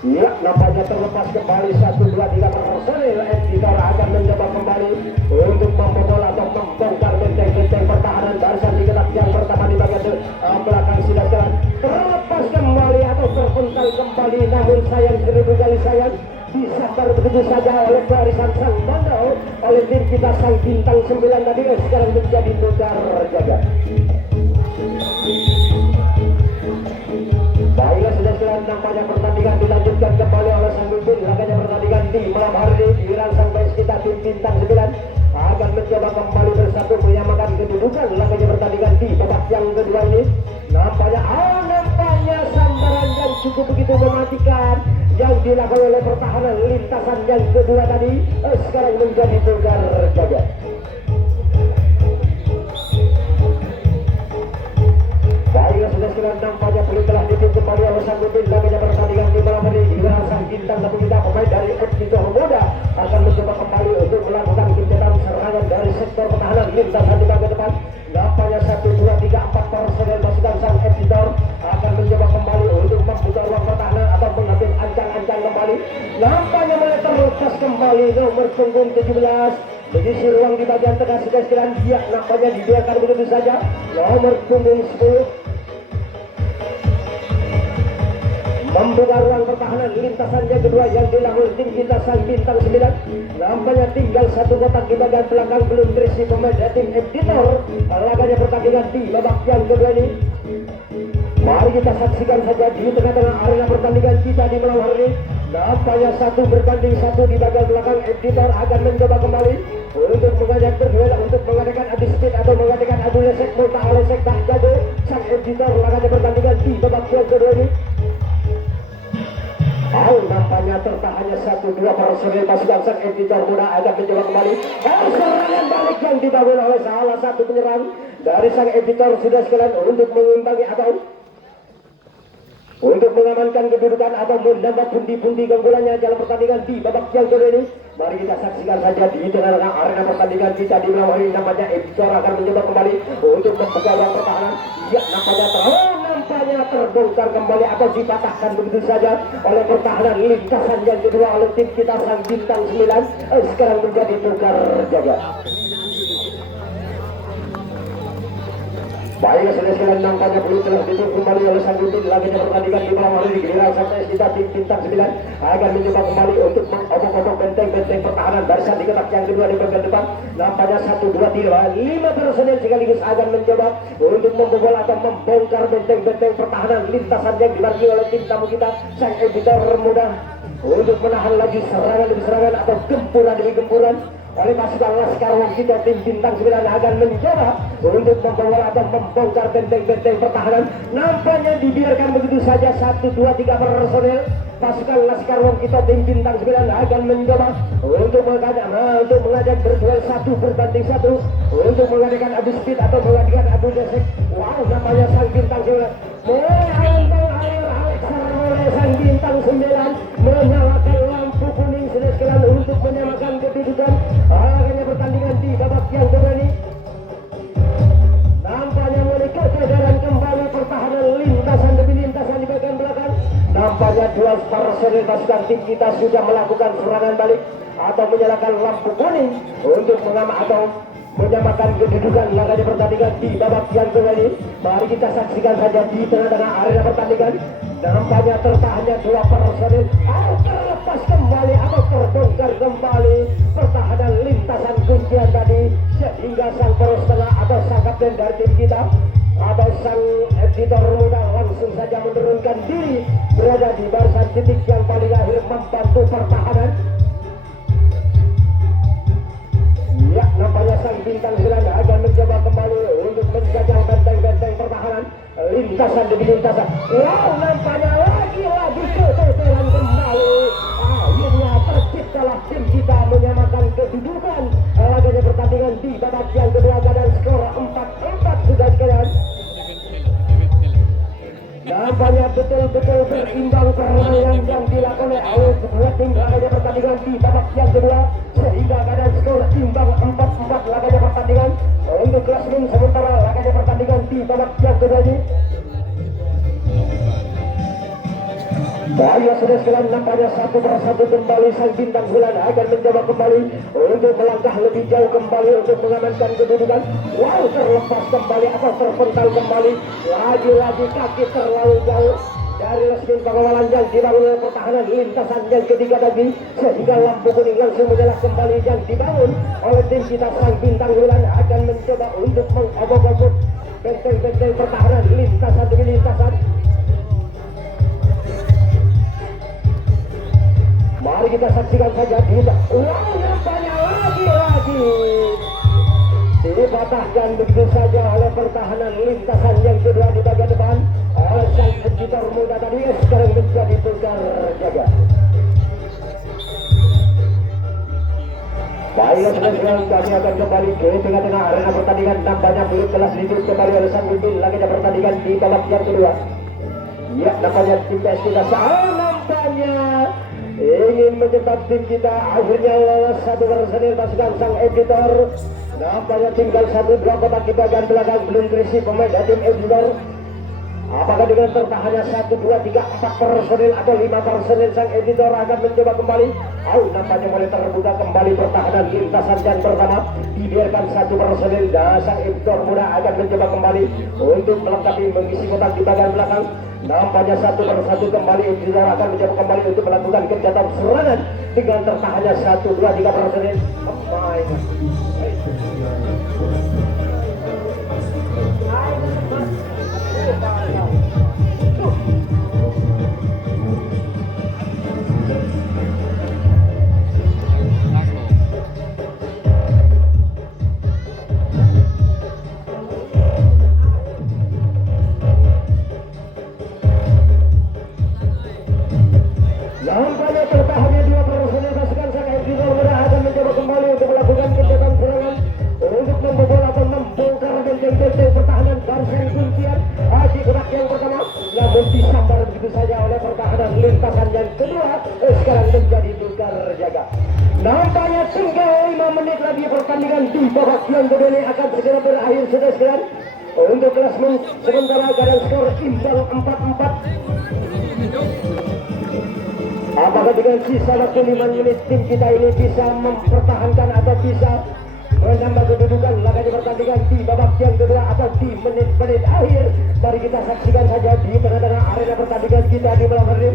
Ya, nampaknya terlepas kembali 1, 2, 3 personel. Editor akan mencoba kembali untuk membobol atau membongkar benteng-benteng pertahanan barisan di ketak yang pertama di bagian belakang sudah jalan. Terlepas kembali atau terpental kembali, namun sayang seribu kali sayang disambar begitu saja oleh barisan sang bandau oleh tim kita sang bintang 9 tadi sekarang menjadi tukar jaga. Baiklah sudah sekian nampaknya pertandingan dilanjutkan kembali oleh sang pemimpin. Laganya pertandingan di malam hari ini giliran sampai kita tim bintang 9 akan mencoba kembali bersatu menyamakan kedudukan laganya pertandingan di babak yang kedua ini. Nampaknya sambaran yang cukup begitu mematikan yang dilakukan oleh pertahanan lintasan yang kedua tadi sekarang menjadi tukar jaga. Baiklah sudah sekian nampaknya pelita telah dipimpin kembali oleh sang pemimpin. Laganya pertandingan di malam hari ini giliran sang bintang tapi kita pemain dari editor muda akan mencoba kembali untuk melakukan kegiatan serangan dari sektor pertahanan lintasan di bagian depan. Nampaknya mulai terlepas kembali nomor punggung 17 mengisi ruang di bagian tengah sudah sekalian. Dia nampaknya dibiarkan begitu saja. Nomor punggung 10 membuka ruang pertahanan. Lintasannya kedua yang dilakukan tim kita sang bintang 9. Nampaknya tinggal satu kotak di bagian belakang belum terisi pemain tim Editor. Laganya pertandingan di babak yang kedua ini. Mari kita saksikan saja di tengah-tengah arena pertandingan kita di malam hari ini. Nampaknya 1 berbanding 1 di bagian belakang. Editor akan mencoba kembali untuk mengajak berduel, untuk mengadakan adu speed atau mengadakan adu lesek. Multa lesek tak jago sang Editor. Laganya pertandingan di babak yang kedua ini. Nampaknya tertahannya 1-2 personil pasukan sang Editor muda akan mencoba kembali. Serangan balik yang dibangun oleh salah satu penyerang dari sang Editor sudah sekalian untuk mengimbangi atau untuk mengamankan kedudukan atau menambah pundi-pundi keunggulannya dalam pertandingan di babak yang kedua ini. Mari kita saksikan saja di tengah-tengah arena pertandingan kita di malam hari ini. Nampaknya Editor akan mencoba kembali untuk membuka ruang pertahanan. Ya, nampaknya terbongkar kembali atau dipatahkan begitu saja oleh pertahanan lintasan yang kedua oleh tim kita sang bintang 9. Sekarang menjadi tukar jaga. Baiklah sudah sekalian, nampaknya belum telah ditutup kembali oleh sang tim. Lagi pertandingan di malam hari ini giliran sampai kita tim bintang 9 akan mencoba kembali untuk mengobok-obok benteng-benteng pertahanan barisan di kotak yang kedua di bagian depan. Nampaknya 1-2-3-5 personel sekaligus akan mencoba untuk membobol atau membongkar benteng-benteng pertahanan lintasan yang dibantu oleh tim tamu kita sang Editor muda untuk menahan lagi serangan demi serangan atau gempuran demi gempuran oleh pasukan Laskar Wong kita. Tim bintang 9 akan mencoba untuk membobol atau membongkar benteng-benteng pertahanan. Nampaknya dibiarkan begitu saja 1-2-3 personel pasukan Laskar Wong kita. Tim bintang 9 akan mencoba untuk mengajak berduel 1 berbanding 1 untuk mengadakan adu speed atau mengadakan adu desek. Wow, nampaknya sang bintang 9 sang bintang 9 menyalakan lampu kuning sudah sekalian untuk menyamakan kedudukan. Akhirnya pertandingan di babak yang kedua ini. Nampaknya mulai kejajaran kembali pertahanan lintasan demi lintasan di bagian belakang. Nampaknya 2 personil pasukan tim kita sudah melakukan serangan balik atau menyalakan lampu kuning untuk menyamakan kedudukan. Laganya pertandingan di babak yang kedua ini. Mari kita saksikan saja di tengah-tengah arena pertandingan. Nampaknya tertahannya 2 personil terlepas kembali atau terbongkar kembali pertahanan lintasan kuncian tadi, sehingga sang poros tengah atau sang kapten dari tim kita atau sang Editor muda langsung saja menurunkan diri berada di barisan titik yang paling akhir membantu pertahanan. Ya, nampaknya sang bintang 9 akan mencoba kembali untuk menjajah benteng-benteng pertahanan lintasan demi lintasan. Wow, nampaknya lagi-lagi keteteran kembali. Akhirnya terciptalah tim kita menyamakan kedudukan. Laganya pertandingan di babak yang kedua dan skor 4-4 sudah sekalian. Nampaknya betul-betul berimbang permainan yang dilakukan oleh kedua tim. Laganya pertandingan di babak yang kedua sehingga keadaan skor imbang 4-4. Laganya pertandingan untuk klasmen sementara laganya pertandingan di babak yang kedua ini. Bahaya sudah sekalian, nampaknya 1-1 kembali sang bintang 9 akan mencoba kembali untuk melangkah lebih jauh kembali untuk mengamankan kedudukan. Wow, terlepas kembali atau terpental kembali. Lagi-lagi kaki terlalu jauh dari Lesmin pengawalan yang dibangun oleh pertahanan lintasan yang ketiga tadi, sehingga lampu kuning langsung menyala kembali yang dibangun oleh tim kita sang bintang 9 akan mencoba untuk mengobok-obok benteng-benteng pertahanan lintasan demi lintasan. Mari kita saksikan saja kita. Wow, nampaknya lagi-lagi dipatahkan begitu saja oleh pertahanan lintasan yang kedua di bagian depan oleh sang Editor muda tadi. Sekarang menjadi tukar jaga. Baiklah sekarang kami akan kembali ke tengah-tengah arena pertandingan. Nampaknya belum telah ditutup kembali oleh sang pemimpin. Lagi pertandingan di babak yang kedua. Ya, nampaknya tim PS kita nampaknya ingin mencetak tim kita akhirnya lolos 1 personil pasukan sang Editor. Nampaknya tinggal 1-2 kotak di bagian belakang belum terisi pemain dari tim Editor. Apakah dengan tertahannya 1, 2, 3, 4 personil atau 5 personil sang editor akan mencoba kembali? Nampaknya mulai terbuka kembali pertahanan lintasan dan pertama dibiarkan 1 personil dan sang editor muda akan mencoba kembali untuk melengkapi mengisi kotak di bagian belakang. Nampaknya 1 persatu kembali editor akan mencoba kembali untuk melakukan kegiatan serangan dengan tertahannya 1, 2, 3 personil. Nampaknya tertahannya 2 personil pasukan sang editor muda akan mencoba kembali untuk melakukan kegiatan serangan untuk membobol atau membongkar benteng-benteng pertahanan barisan kuncian di kotak yang pertama, namun disambar begitu saja oleh pertahanan lintasan yang kedua. Sekarang menjadi tukar jaga. Nampaknya tinggal 5 menit lagi pertandingan di babak yang kedua ini akan segera berakhir sekalian. Untuk klasmen sementara keadaan skor imbang 4-4. Apakah dengan sisa waktu 5 menit tim kita ini bisa mempertahankan atau bisa menambah kedudukan laga di pertandingan di babak yang kedua atau di menit-menit akhir? Mari kita saksikan saja di tengah-tengah arena pertandingan kita di malam hari.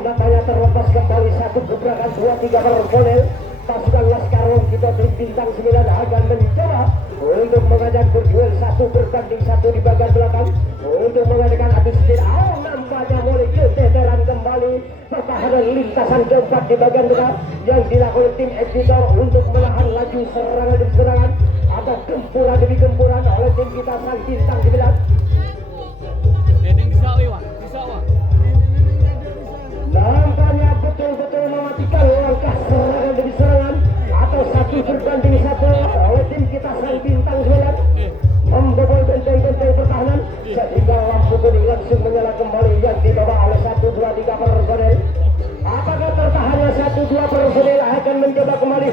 Nampaknya terlepas kembali 1 gebrakan 2-3 personel pasukan Laskar Wong kita tim bintang 9 akan mencoba untuk mengajak berduel 1 berbanding 1 di bagian belakang untuk mengadakan adu setir. Nampaknya mulai keteteran kembali pertahanan lintasan keempat di bagian tengah yang dilakukan tim editor untuk menahan laju serangan demi serangan atau gempuran demi gempuran oleh tim kita sang bintang 9. Nampaknya betul-betul mematikan langkah serangan demi serangan atau 1 berbanding 1 oleh tim kita sang bintang 9 membobol benteng-benteng pertahanan sehingga lampu kuning langsung menyala kembali yang dibawa oleh 1, 2, 3 personel. Apakah tertahannya 1, 2 personel akan mencoba kembali?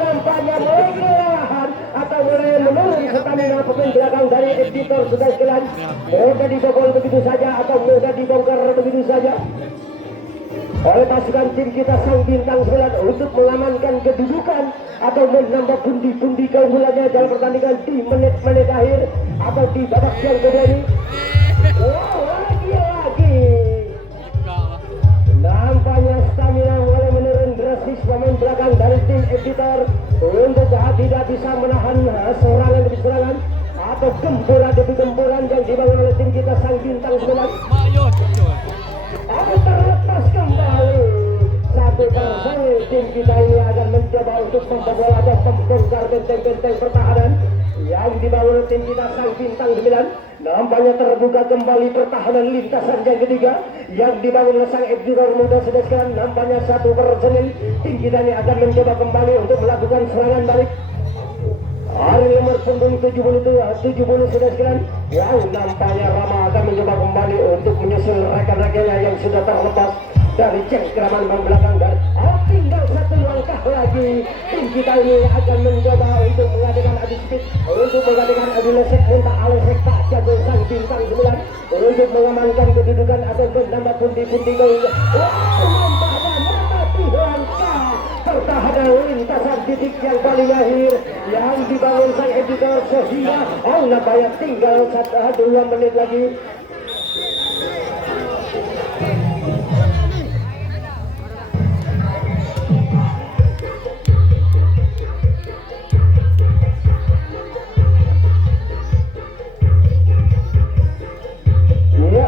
Nampaknya mulai kelelahan atau mulai menurun stamina pemain belakang dari editor sudah sekalian. Mudah dibobol begitu saja atau mudah dibongkar begitu saja oleh pasukan tim kita sang bintang 9 untuk mengamankan kedudukan atau menambah pundi-pundi keunggulannya dalam pertandingan di menit-menit akhir atau di babak yang kedua ini. Lagi nampaknya stamina mulai menurun drastis pemain belakang dari tim editor untuk tidak bisa menahan serangan demi serangan atau gempuran demi gempuran yang dibangun oleh tim kita sang bintang 9. Aku terlepas kembali 1 personil tim kita ini akan mencoba untuk membobol atau membongkar benteng-benteng pertahanan yang dibangun oleh tim kita sang bintang 9. Nampaknya terbuka kembali pertahanan lintasan yang ketiga yang dibangun oleh sang editor muda sedaskan. Nampaknya 1 personil tim kita ini akan mencoba kembali untuk melakukan serangan balik. Hari nomor punggung 70 sudah sekian. Nampaknya Rama akan mencoba kembali untuk menyusul rekan-rekannya yang sudah terlepas dari cengkraman ban belakang dan tinggal 1 langkah lagi. Tim kita ini akan mencoba untuk mengadakan adu speed, untuk mengadakan adu lesek muntah alesek tak jago sang bintang 9 untuk mengamankan kedudukan atau menambah pundi-pundi keunggulan. Nampaknya memati langkah pertahanan lintasan titik yang paling akhir yang dibangun sang editor sehingga nampaknya tinggal 2 menit lagi.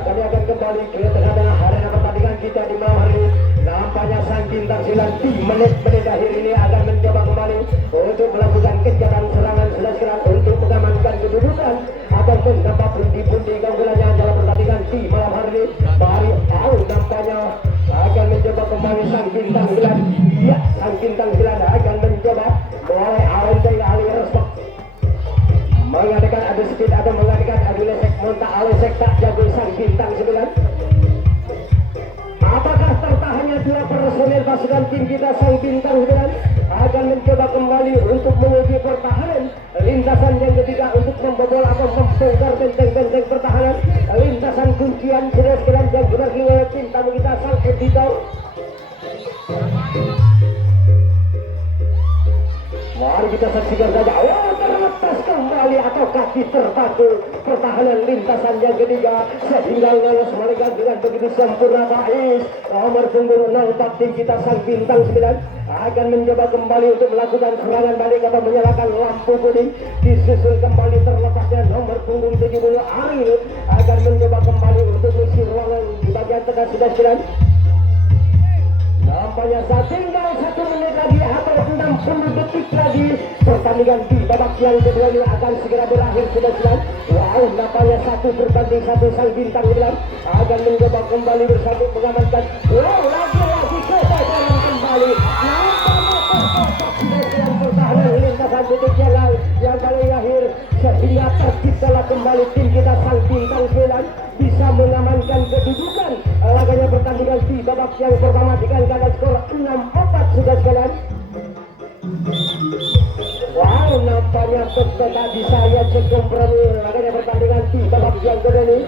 Kami akan kembali ke tengah-tengah arena pertandingan kita di malam hari ini. Nampaknya sang bintang 9 di menit-menit akhir ini akan mencoba kembali untuk melakukan kegiatan serangan selang untuk mengamankan kedudukan atau menambah pundi-pundi keunggulannya dalam pertandingan di malam hari ini. Mari nampaknya akan mencoba kembali sang bintang 9. Ya, sang bintang 9 akan mencoba melalui Alenteng Ali Respok mengadakan adu speed atau mengadakan adu lesek monta alesek tak jago sang bintang 9. Apakah tertahannya 2 personel pasukan tim kita sang bintang 9 akan mencoba kembali untuk menguji pertahanan. Lintasan yang ketiga untuk membobol atau membongkar benteng-benteng pertahanan. Lintasan kuncian sudah sekalian yang dimiliki oleh tim tamu kita sang editor. Mari kita saksikan saja. Oh, terlepas kembali atau kaki terpaku pertahanan lintasan yang ketiga sehingga lolos mereka dengan begitu sempurna. Bais nomor punggung 04 tim kita sang bintang 9 akan mencoba kembali untuk melakukan serangan balik atau menyalakan lampu kuning. Disusul kembali terlepasnya nomor punggung 70 Ariel akan mencoba kembali untuk mengisi ruangan di bagian tengah sudah 9. Nampaknya tinggal 1 menit lagi atau 60 detik lagi pertandingan di babak yang kedua ini akan segera berakhir sudah jelas. Wow, nampaknya 1 berbanding 1 sang bintang 9 akan mencoba kembali bersatu mengamankan. Wow, lagi-lagi kegagalan kembali. Nampaknya terkotak pertahanan lintasan titik yang paling akhir sehingga terciptalah kembali tim kita sang bintang 9 bisa mengamankan kedudukan laganya pertandingan di babak yang pertama dengan keadaan skor 6-4 sudah sekalian. Wow, nampaknya tadi saya cek kompromi laganya pertandingan di babak yang kedua ini.